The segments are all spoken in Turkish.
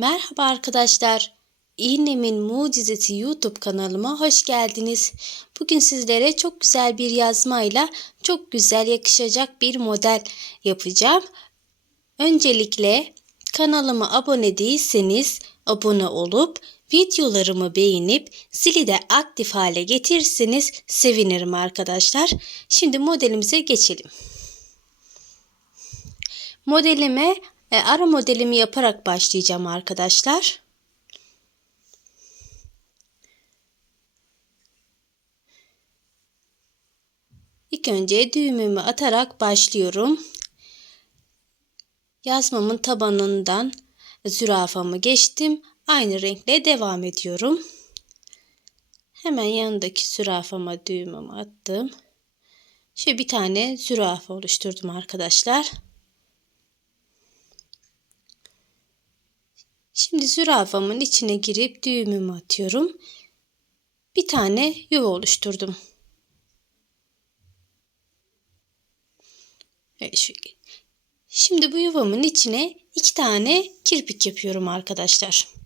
Merhaba arkadaşlar. İğnemin Mucizesi YouTube kanalıma hoş geldiniz. Bugün sizlere çok güzel bir yazmayla çok güzel yakışacak bir model yapacağım. Öncelikle kanalıma abone değilseniz abone olup videolarımı beğenip zili de aktif hale getirirseniz sevinirim arkadaşlar. Şimdi modelimize geçelim. Modelime e, ara modelimi yaparak başlayacağım arkadaşlar. İlk önce düğümümü atarak başlıyorum. Yazmamın tabanından zürafamı geçtim. Aynı renkle devam ediyorum. Hemen yanındaki zürafama düğümümü attım. Şöyle bir tane zürafa oluşturdum arkadaşlar. Şimdi zürafamın içine girip düğümümü atıyorum. Bir tane yuva oluşturdum. Şimdi bu yuvamın içine iki tane kirpik yapıyorum arkadaşlar.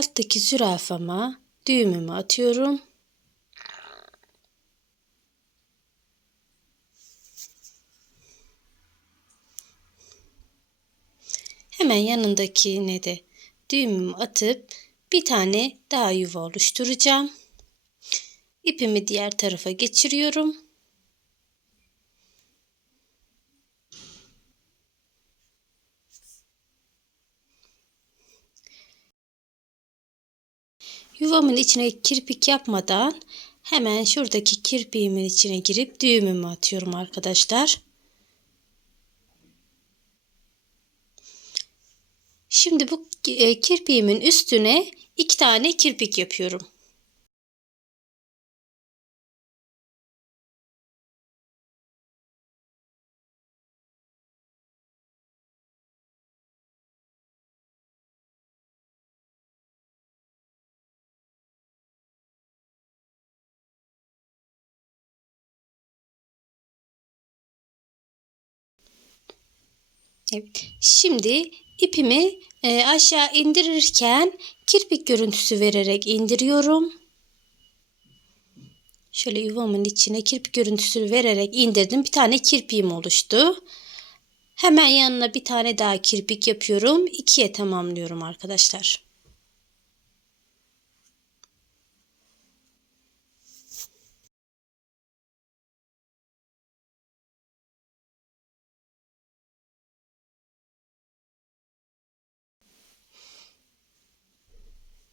Alttaki zürafama düğümümü atıyorum. Hemen yanındakine de düğümümü atıp bir tane daha yuva oluşturacağım. İpimi diğer tarafa geçiriyorum. Yuvamın içine kirpik yapmadan hemen şuradaki kirpiğimin içine girip düğümümü atıyorum arkadaşlar. Şimdi bu e, kirpiğimin üstüne iki tane kirpik yapıyorum. Evet. Şimdi ipimi e, aşağı indirirken kirpik görüntüsü vererek indiriyorum. Şöyle yuvamın içine kirpik görüntüsü vererek indirdim. Bir tane kirpiğim oluştu. Hemen yanına bir tane daha kirpik yapıyorum. İkiye tamamlıyorum arkadaşlar.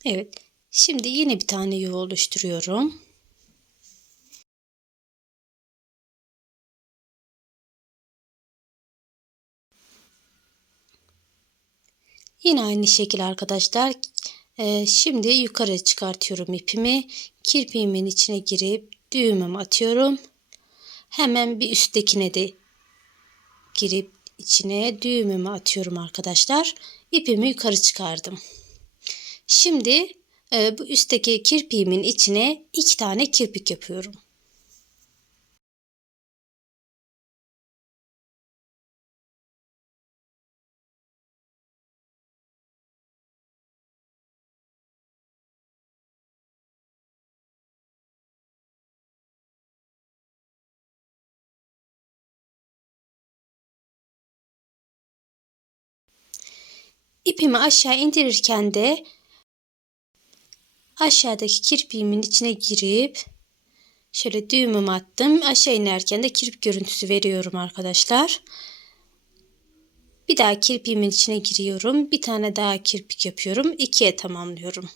Evet. Şimdi yine bir tane yuva oluşturuyorum. Yine aynı şekilde arkadaşlar. Ee, şimdi yukarı çıkartıyorum ipimi. Kirpiğimin içine girip düğümümü atıyorum. Hemen bir üsttekine de girip içine düğümümü atıyorum arkadaşlar. İpimi yukarı çıkardım. Şimdi e, bu üstteki kirpiğimin içine iki tane kirpik yapıyorum. İpimi aşağı indirirken de aşağıdaki kirpiğimin içine girip şöyle düğümümü attım. Aşağı inerken de kirpik görüntüsü veriyorum arkadaşlar. Bir daha kirpiğimin içine giriyorum. Bir tane daha kirpik yapıyorum. İkiye tamamlıyorum.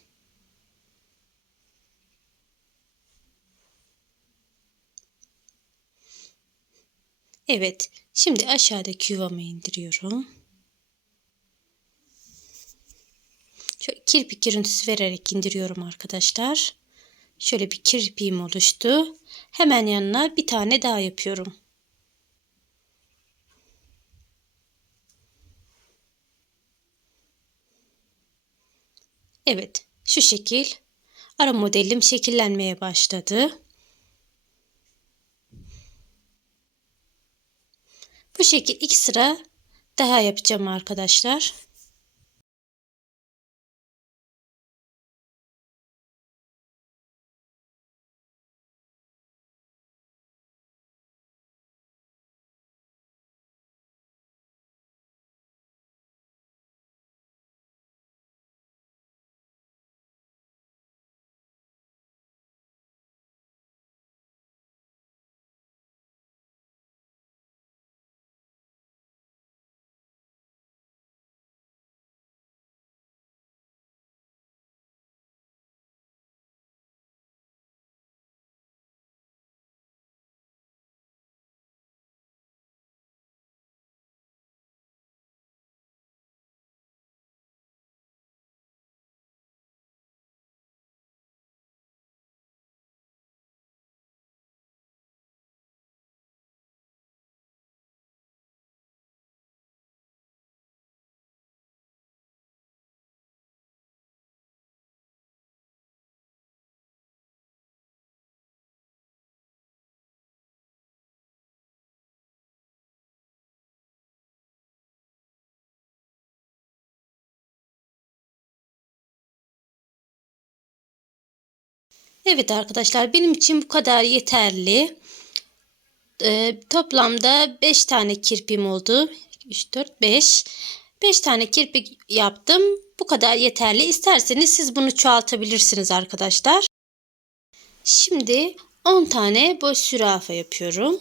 Evet. Şimdi aşağıdaki yuvamı indiriyorum. Şöyle kirpik görüntüsü vererek indiriyorum arkadaşlar. Şöyle bir kirpiğim oluştu. Hemen yanına bir tane daha yapıyorum. Evet şu şekil ara modelim şekillenmeye başladı. Bu şekil iki sıra daha yapacağım arkadaşlar. Evet arkadaşlar benim için bu kadar yeterli. Ee, toplamda 5 tane kirpim oldu. 3, 4, 5. 5 tane kirpik yaptım. Bu kadar yeterli. İsterseniz siz bunu çoğaltabilirsiniz arkadaşlar. Şimdi 10 tane boş sürafa yapıyorum.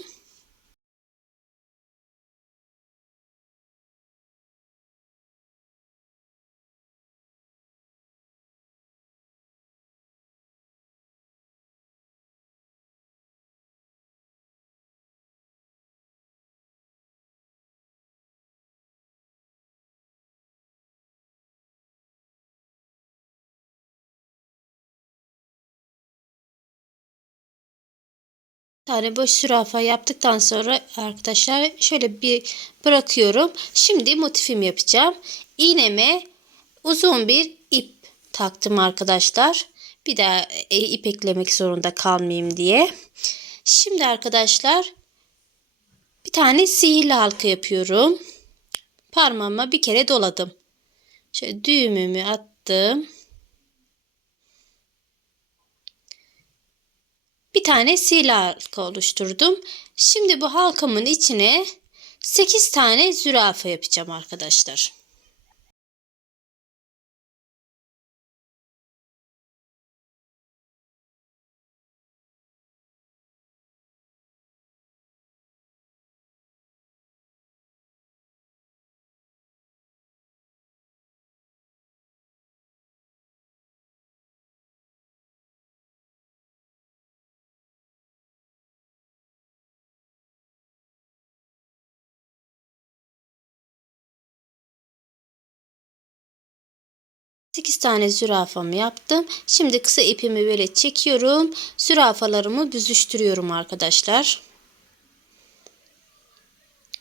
Tane boş sürafa yaptıktan sonra arkadaşlar şöyle bir bırakıyorum. Şimdi motifimi yapacağım. İğneme uzun bir ip taktım arkadaşlar. Bir daha e, ip eklemek zorunda kalmayayım diye. Şimdi arkadaşlar bir tane sihirli halka yapıyorum. Parmağıma bir kere doladım. Şöyle düğümümü attım. Bir tane sihirli halka oluşturdum. Şimdi bu halkamın içine 8 tane zürafa yapacağım arkadaşlar. Sekiz tane zürafamı yaptım. Şimdi kısa ipimi böyle çekiyorum. Zürafalarımı büzüştürüyorum arkadaşlar.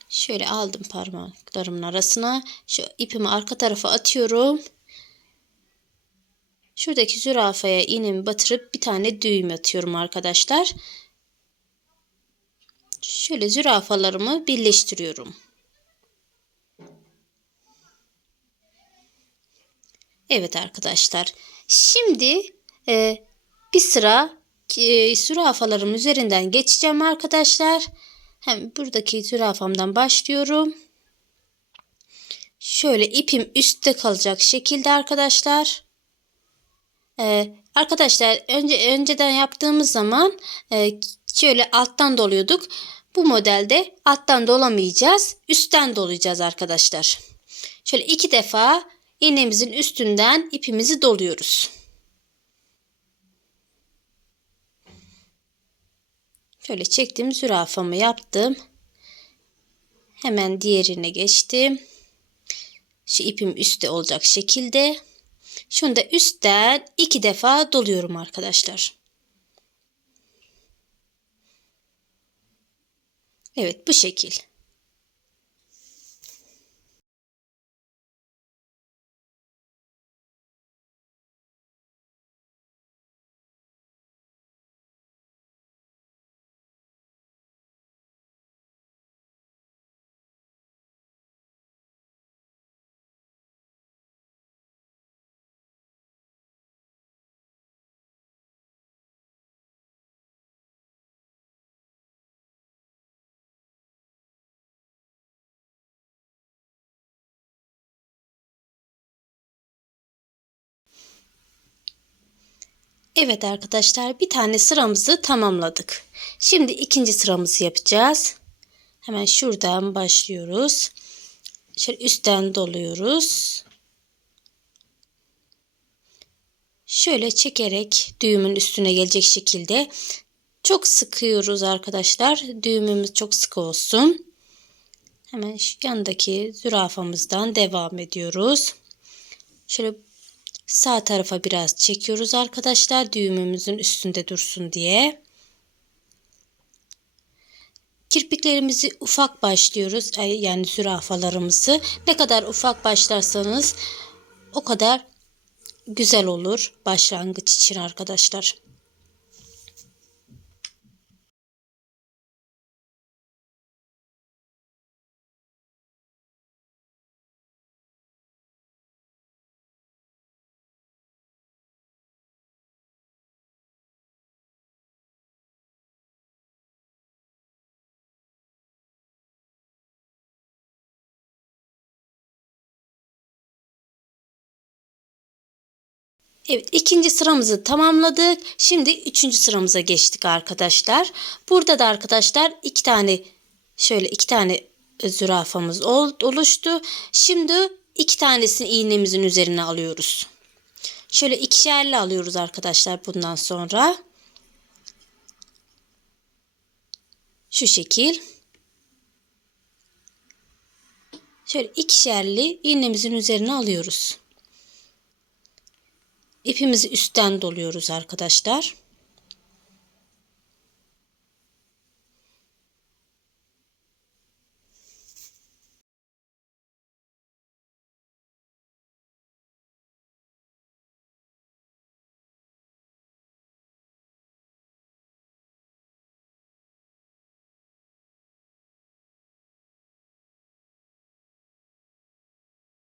Şöyle aldım parmaklarımın arasına. Şu ipimi arka tarafa atıyorum. Şuradaki zürafaya iğnemi batırıp bir tane düğüm atıyorum arkadaşlar. Şöyle zürafalarımı birleştiriyorum. Evet arkadaşlar. Şimdi e, bir sıra e, zürafalarım üzerinden geçeceğim arkadaşlar. Hem buradaki zürafamdan başlıyorum. Şöyle ipim üstte kalacak şekilde arkadaşlar. Ee, arkadaşlar önce önceden yaptığımız zaman e, şöyle alttan doluyorduk. Bu modelde alttan dolamayacağız. Üstten dolayacağız arkadaşlar. Şöyle iki defa iğnemizin üstünden ipimizi doluyoruz. Şöyle çektim zürafamı yaptım. Hemen diğerine geçtim. Şu ipim üstte olacak şekilde. Şunu da üstten iki defa doluyorum arkadaşlar. Evet bu şekil. Evet arkadaşlar bir tane sıramızı tamamladık. Şimdi ikinci sıramızı yapacağız. Hemen şuradan başlıyoruz. Şöyle üstten doluyoruz. Şöyle çekerek düğümün üstüne gelecek şekilde çok sıkıyoruz arkadaşlar. Düğümümüz çok sıkı olsun. Hemen şu yandaki zürafamızdan devam ediyoruz. Şöyle sağ tarafa biraz çekiyoruz arkadaşlar. Düğümümüzün üstünde dursun diye. Kirpiklerimizi ufak başlıyoruz. Yani zürafalarımızı. Ne kadar ufak başlarsanız o kadar güzel olur başlangıç için arkadaşlar. Evet ikinci sıramızı tamamladık. Şimdi üçüncü sıramıza geçtik arkadaşlar. Burada da arkadaşlar iki tane şöyle iki tane zürafamız oluştu. Şimdi iki tanesini iğnemizin üzerine alıyoruz. Şöyle ikişerli alıyoruz arkadaşlar bundan sonra. Şu şekil. Şöyle ikişerli iğnemizin üzerine alıyoruz. İpimizi üstten doluyoruz arkadaşlar.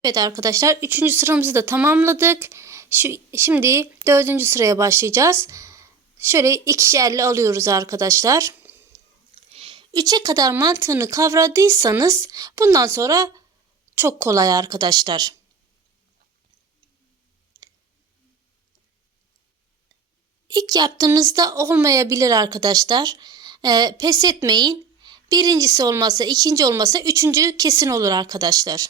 Evet arkadaşlar üçüncü sıramızı da tamamladık. Şu, şimdi dördüncü sıraya başlayacağız. Şöyle ikişerli alıyoruz arkadaşlar. Üçe kadar mantığını kavradıysanız bundan sonra çok kolay arkadaşlar. İlk yaptığınızda olmayabilir arkadaşlar. Ee, pes etmeyin. Birincisi olmasa, ikinci olmasa, üçüncü kesin olur arkadaşlar.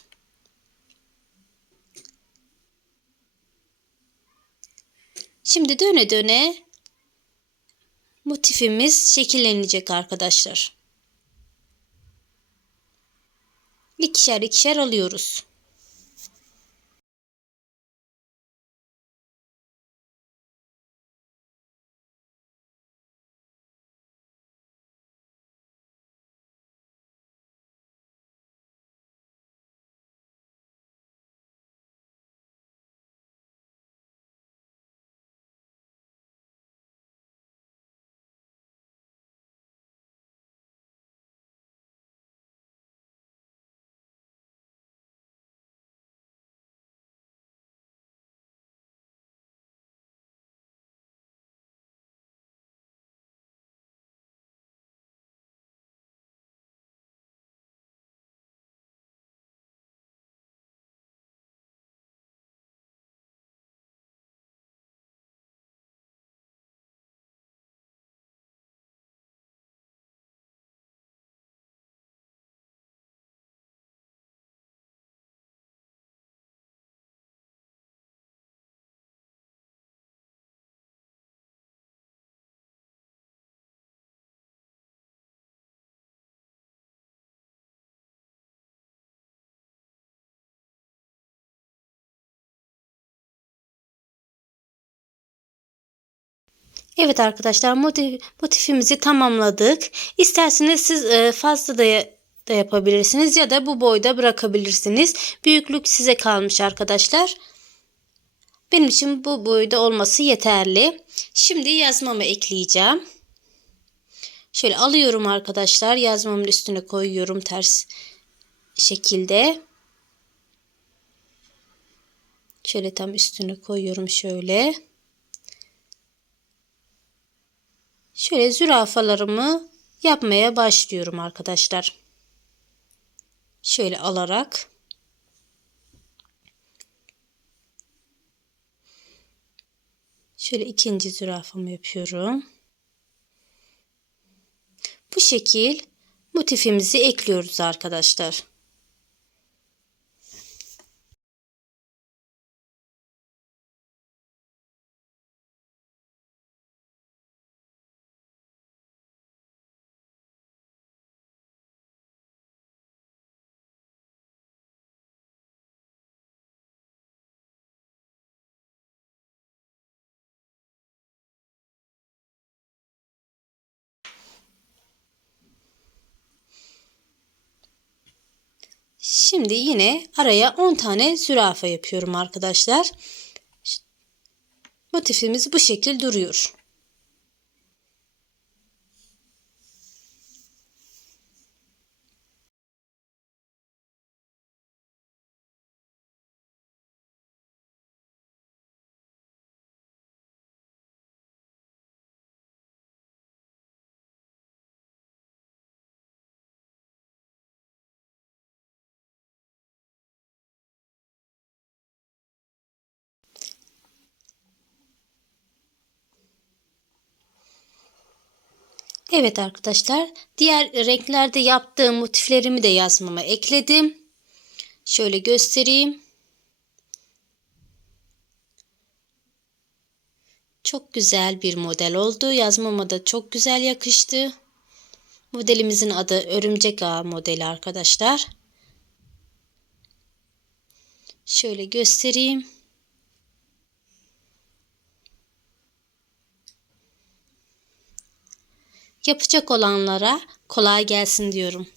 Şimdi döne döne motifimiz şekillenecek arkadaşlar. İkişer ikişer alıyoruz. Evet arkadaşlar motif, motifimizi tamamladık. İsterseniz siz e, fazla da, da yapabilirsiniz ya da bu boyda bırakabilirsiniz. Büyüklük size kalmış arkadaşlar. Benim için bu boyda olması yeterli. Şimdi yazmamı ekleyeceğim. Şöyle alıyorum arkadaşlar. Yazmamın üstüne koyuyorum ters şekilde. Şöyle tam üstüne koyuyorum şöyle. Şöyle zürafalarımı yapmaya başlıyorum arkadaşlar. Şöyle alarak Şöyle ikinci zürafamı yapıyorum. Bu şekil motifimizi ekliyoruz arkadaşlar. Şimdi yine araya 10 tane zürafa yapıyorum arkadaşlar. Motifimiz bu şekil duruyor. Evet arkadaşlar diğer renklerde yaptığım motiflerimi de yazmama ekledim. Şöyle göstereyim. Çok güzel bir model oldu. Yazmama da çok güzel yakıştı. Modelimizin adı örümcek ağı modeli arkadaşlar. Şöyle göstereyim. Yapacak olanlara kolay gelsin diyorum.